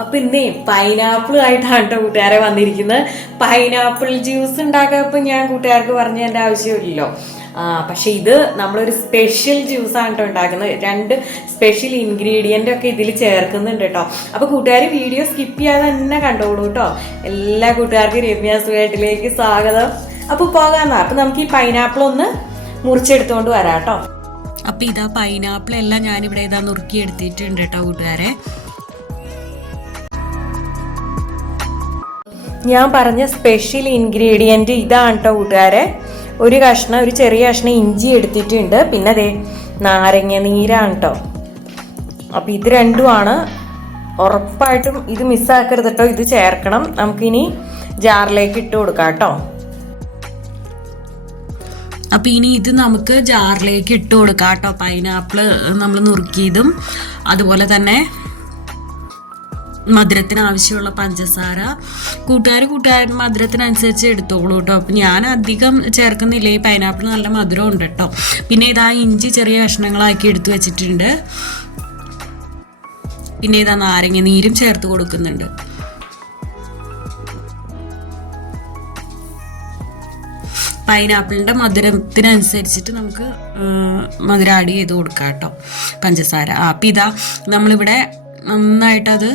അപ്പം ഇന്നേ പൈനാപ്പിൾ ആയിട്ടാണ് കേട്ടോ കൂട്ടുകാരെ വന്നിരിക്കുന്നത്. പൈനാപ്പിൾ ജ്യൂസ് ഉണ്ടാക്കാപ്പോൾ ഞാൻ കൂട്ടുകാർക്ക് പറഞ്ഞ എൻ്റെ ആവശ്യമില്ലല്ലോ. പക്ഷെ ഇത് നമ്മളൊരു സ്പെഷ്യൽ ജ്യൂസാണ് കേട്ടോ ഉണ്ടാക്കുന്നത്. 2 സ്പെഷ്യൽ ഇൻഗ്രീഡിയൻ്റ് ഒക്കെ ഇതിൽ ചേർക്കുന്നുണ്ട് കേട്ടോ. അപ്പോൾ കൂട്ടുകാർ വീഡിയോ സ്കിപ്പ് ചെയ്യാതെ തന്നെ കണ്ടോളൂ കേട്ടോ. എല്ലാ കൂട്ടുകാർക്കും രമ്യ സുഖമായിട്ടിലേക്ക് സ്വാഗതം. അപ്പോൾ പോകാമെന്നാ. അപ്പോൾ നമുക്ക് ഈ പൈനാപ്പിൾ ഒന്ന് മുറിച്ചെടുത്തുകൊണ്ട് വരാം കേട്ടോ. അപ്പോൾ ഇതാ പൈനാപ്പിൾ എല്ലാം ഞാനിവിടെ ഇതാ നുറുക്കി എടുത്തിട്ടുണ്ട് കേട്ടോ കൂട്ടുകാരെ. ഞാൻ പറഞ്ഞ സ്പെഷ്യൽ ഇൻഗ്രീഡിയൻറ്റ് ഇതാണ് കേട്ടോ കൂട്ടുകാരെ. ഒരു ചെറിയ കഷ്ണം ഇഞ്ചി എടുത്തിട്ടുണ്ട്. പിന്നെ അതേ നാരങ്ങ നീരാണ് കേട്ടോ. അപ്പോൾ ഇത് രണ്ടുമാണ്. ഉറപ്പായിട്ടും ഇത് മിസ്സാക്കരുത് കേട്ടോ. ഇത് ചേർക്കണം. നമുക്കിനി ജാറിലേക്ക് ഇട്ട് കൊടുക്കാം കേട്ടോ. അപ്പോൾ ഇനി ഇത് നമുക്ക് ജാറിലേക്ക് ഇട്ട് കൊടുക്കാം കേട്ടോ. പൈനാപ്പിൾ നമ്മൾ നുറുക്കിയതും അതുപോലെ തന്നെ മധുരത്തിന് ആവശ്യമുള്ള പഞ്ചസാര കൂട്ടുകാർ മധുരത്തിനനുസരിച്ച് എടുത്തോളൂ കേട്ടോ. അപ്പം ഞാൻ അധികം ചേർക്കുന്നില്ല. ഈ പൈനാപ്പിൾ നല്ല മധുരം ഉണ്ട് കേട്ടോ. പിന്നെ ഇതാ ഇഞ്ചി ചെറിയ കഷ്ണങ്ങളാക്കി എടുത്തു വെച്ചിട്ടുണ്ട്. പിന്നെ ഇതാ നാരങ്ങ നീരും ചേർത്ത് കൊടുക്കുന്നുണ്ട്. പൈനാപ്പിളിൻ്റെ മധുരത്തിനനുസരിച്ചിട്ട് നമുക്ക് മധുരം ആഡ് ചെയ്ത് കൊടുക്കാം കേട്ടോ, പഞ്ചസാര. അപ്പം ഇതാ നമ്മളിവിടെ നന്നായിട്ടത്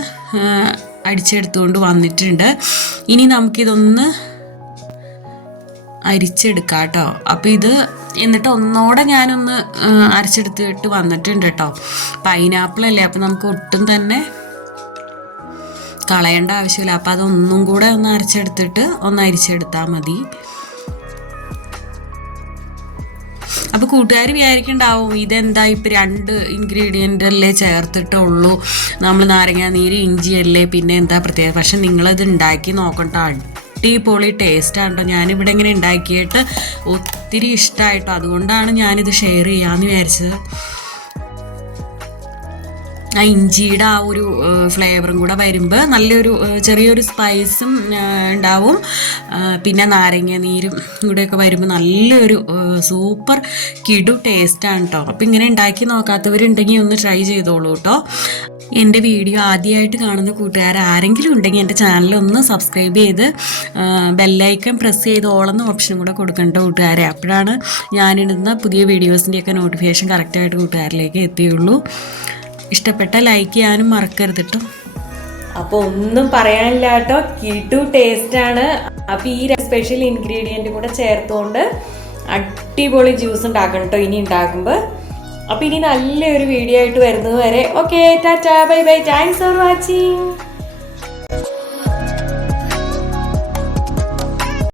അടിച്ചെടുത്തുകൊണ്ട് വന്നിട്ടുണ്ട്. ഇനി നമുക്കിതൊന്ന് അരിച്ചെടുക്കാം കേട്ടോ. അപ്പോൾ ഇത് എന്നിട്ട് ഒന്നോടെ ഞാനൊന്ന് അരച്ചെടുത്തിട്ട് വന്നിട്ടുണ്ട് കേട്ടോ. പൈനാപ്പിളല്ലേ, അപ്പോൾ നമുക്ക് ഒട്ടും തന്നെ കളയേണ്ട ആവശ്യമില്ല. അപ്പോൾ അതൊന്നും കൂടെ ഒന്ന് അരച്ചെടുത്തിട്ട് ഒന്ന് അരിച്ചെടുത്താൽ മതി. അപ്പോൾ കൂട്ടുകാർ വിചാരിക്കണ്ടാവും ഇതെന്താ ഇപ്പം 2 ഇൻഗ്രീഡിയൻ്റ് അല്ലേ ചേർത്തിട്ടുള്ളൂ, നമ്മൾ നാരങ്ങ നീര് ഇഞ്ചിയല്ലേ, പിന്നെ എന്താ പ്രത്യേകത. പക്ഷെ നിങ്ങളത് ഉണ്ടാക്കി നോക്കണ്ട, അടിപൊളി ടേസ്റ്റാണ് കേട്ടോ. ഞാനിവിടെ ഇങ്ങനെ ഉണ്ടാക്കിയിട്ട് ഒത്തിരി ഇഷ്ടമായിട്ടോ. അതുകൊണ്ടാണ് ഞാനിത് ഷെയർ ചെയ്യാമെന്ന് വിചാരിച്ചത്. ആ ഇഞ്ചിയുടെ ആ ഒരു ഫ്ലേവറും കൂടെ വരുമ്പോൾ നല്ലൊരു ചെറിയൊരു സ്പൈസും ഉണ്ടാവും. പിന്നെ നാരങ്ങ നീരും കൂടെയൊക്കെ വരുമ്പോൾ നല്ലൊരു സൂപ്പർ കിടു ടേസ്റ്റാണ് കേട്ടോ. അപ്പോൾ ഇങ്ങനെ ഉണ്ടാക്കി നോക്കാത്തവരുണ്ടെങ്കിൽ ഒന്ന് ട്രൈ ചെയ്തോളൂ കേട്ടോ. എൻ്റെ വീഡിയോ ആദ്യമായിട്ട് കാണുന്ന കൂട്ടുകാർ ആരെങ്കിലും ഉണ്ടെങ്കിൽ എൻ്റെ ചാനലൊന്ന് സബ്സ്ക്രൈബ് ചെയ്ത് ബെല്ലൈക്കൺ പ്രസ് ചെയ്ത് ഓളെന്ന ഓപ്ഷനും കൂടെ കൊടുക്കേണ്ട കൂട്ടുകാരെ. അപ്പോഴാണ് ഞാനിടുന്ന പുതിയ വീഡിയോസിൻ്റെയൊക്കെ നോട്ടിഫിക്കേഷൻ കറക്റ്റായിട്ട് കൂട്ടുകാരിലേക്ക് എത്തിയുള്ളൂ. ഇഷ്ടപ്പെട്ട ലൈക്ക് ചെയ്യാനും മറക്കരുത് കേട്ടോ. അപ്പോൾ ഒന്നും പറയാനില്ല കേട്ടോ, കിടു ടേസ്റ്റാണ്. അപ്പോൾ ഈ സ്പെഷ്യൽ ഇൻഗ്രീഡിയൻറ്റ് കൂടെ ചേർത്തുകൊണ്ട് അടിപൊളി ജ്യൂസ് ഉണ്ടാക്കണം കേട്ടോ ഇനി ഉണ്ടാക്കുമ്പോൾ. അപ്പോൾ ഇനി നല്ലൊരു വീഡിയോ ആയിട്ട് വരുന്നത് വരെ okay, Tata, bye bye, thanks for watching.